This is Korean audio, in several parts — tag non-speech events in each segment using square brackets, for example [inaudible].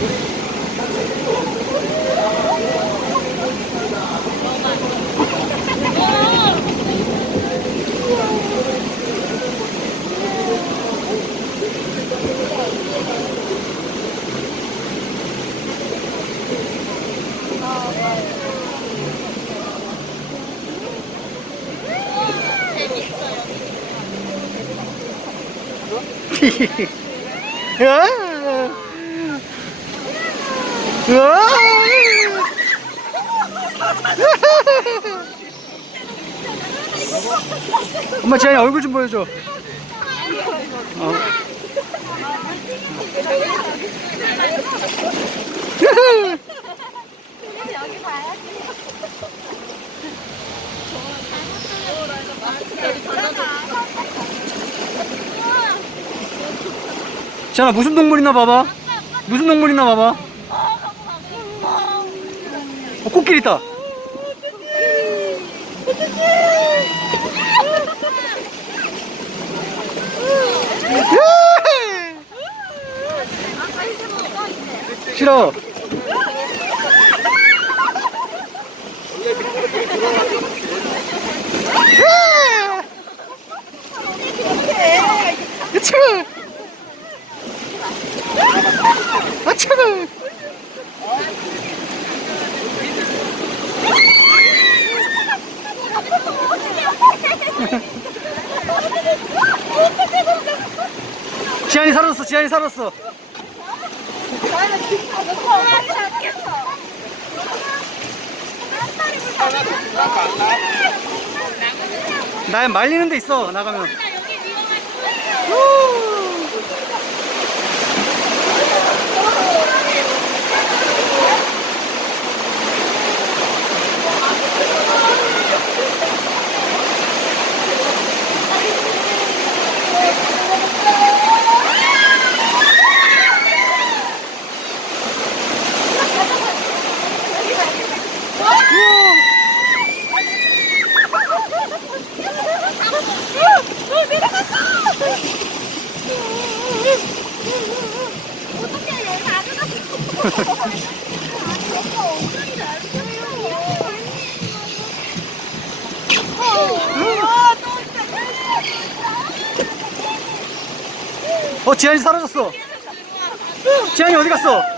으 [laughs] 아! 으아! 엄마 지안이 얼굴 좀 보여줘. 어. [laughs] 지안아 무슨 동물 있나 봐봐. 무슨 동물 있나 봐봐. 어, 코끼리 있다. 싫어. 아 차가. 지안이 살았어. 지안이 살았어. 나 말리는 데 있어. 나가면. 어 지안이 사라졌어. 지안이 어디 갔어?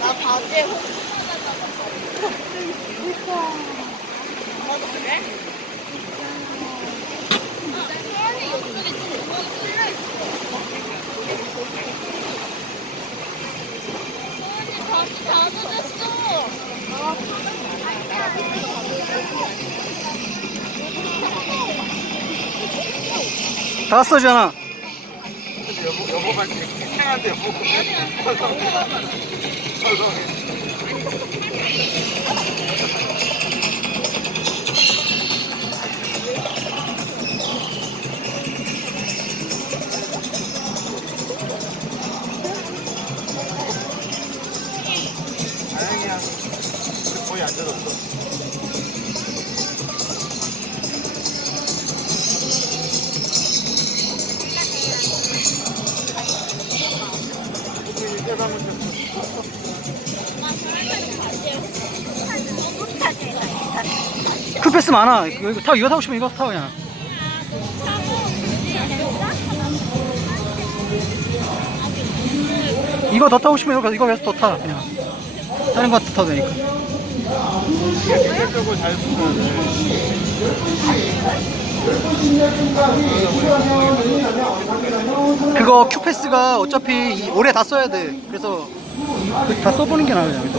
我跑着，真奇怪。我同学。 어 지안아. 여보, 뭐. 다 쿨패스 많아. 이거, 이거 타 이거 타고 싶으면 이거 타고 그냥. 이거 더 타고 싶으면 이거 이거 계속 더 타. 그냥. 다른 거 타도 되니까. 그거 큐패스가 어차피 이- 올해 다 써야 돼. 그래서 그다 써보는 게 나아요. 그래서.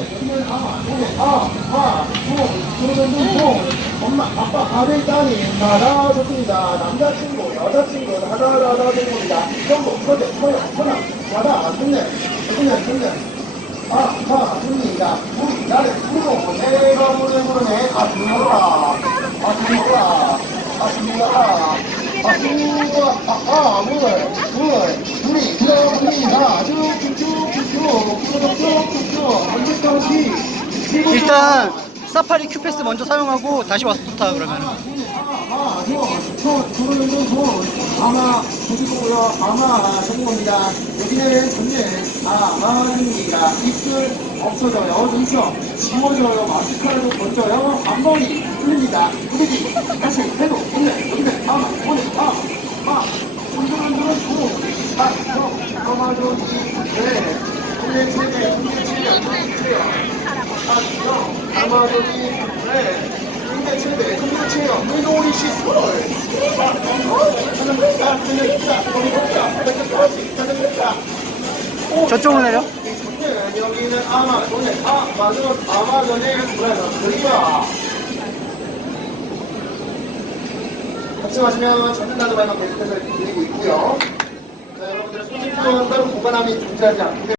엄마, 아빠, 아들, 따님, 나라 좋습니다. 남자친구, 여자친구, 나라라라 좋습니다. 전부, 서재, 서양, 서양, 나라, 좋네, 좋네, 좋네. 아, 아, 좋습니다. 우리, 나를, 부르고, 내가 부르네, 부르네. 아, 죽어라. 아, 죽어라. 아, 죽어라. 아, 죽어라. 아, 아, 물, 물. 우리, 들어갑니다. 쭉쭉쭉쭉쭉. 쭉쭉쭉쭉. 언제까지? 일단 사파리 큐패스 먼저 사용하고 다시 와서 또타 그러면. 아마 보시고요. 아마 성공입니다. 여기는 전면 아마입니다. 입술 없어져요. 눈썹 지워져요. 마스카라도 번져요. 앞머리 풀립니다. 흐르기 다시 해도 오늘 오늘 아마 오늘 아마 흔들흔들은 소. 아, 저, 아마도 네. 오늘 세대 오늘 세대 안 보여주세요. 아, 저, 아마도 네. 근데 최대 최대 운동이 시설. 저쪽으로 내려. 네, 여기는 아마존에 아 아마존에 뭐야 그리야 말씀하시면 전문가도 발만 계속해서 드리고 있고요. 자, 여러분들의 소식 필요한 따로 보관함이 존재하지 않기